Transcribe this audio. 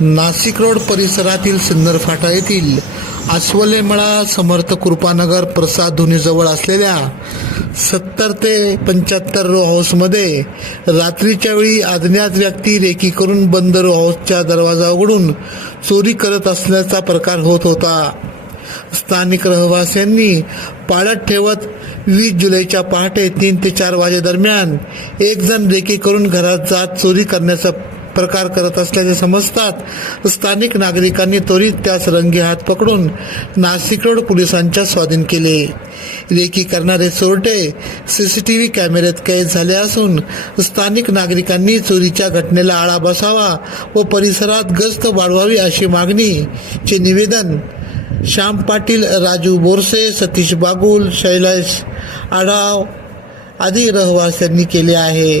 Nashik road परिसरातील सिन्नर फाटा येथील आस्वलेमळा समर्थ कृपानगर प्रसाद धुनीजवळ असलेल्या सत्तर ते पंच्याहत्तर रो हाऊसमध्ये रात्रीच्या वेळी अज्ञात व्यक्ती रेकी करून बंद रो हाऊसच्या दरवाजा उघडून चोरी करत असल्याचा प्रकार होत होता. स्थानिक रहिवाशांनी पाळत ठेवत वीस जुलैच्या पहाटे तीन ते चार वाजेदरम्यान एक जण रेकी करून घरात जात चोरी करण्याचा प्रकार करत असल्याचे समजतात. स्थानिक नागरिकांनी त्वरित त्यास रंगे हात पकडून नाशिक रोड पोलिसांच्या स्वाधीन केले. लेखी करणारे चोरटे सी सी टी व्ही कॅमेऱ्यात कैद झाले असून स्थानिक नागरिकांनी चोरीच्या घटनेला आळा बसावा व परिसरात गस्त वाढवावी अशी मागणीचे निवेदन श्याम पाटील राजू बोरसे सतीश बागुल शैलेश आढाव आदी रहवाशांनी केले आहे.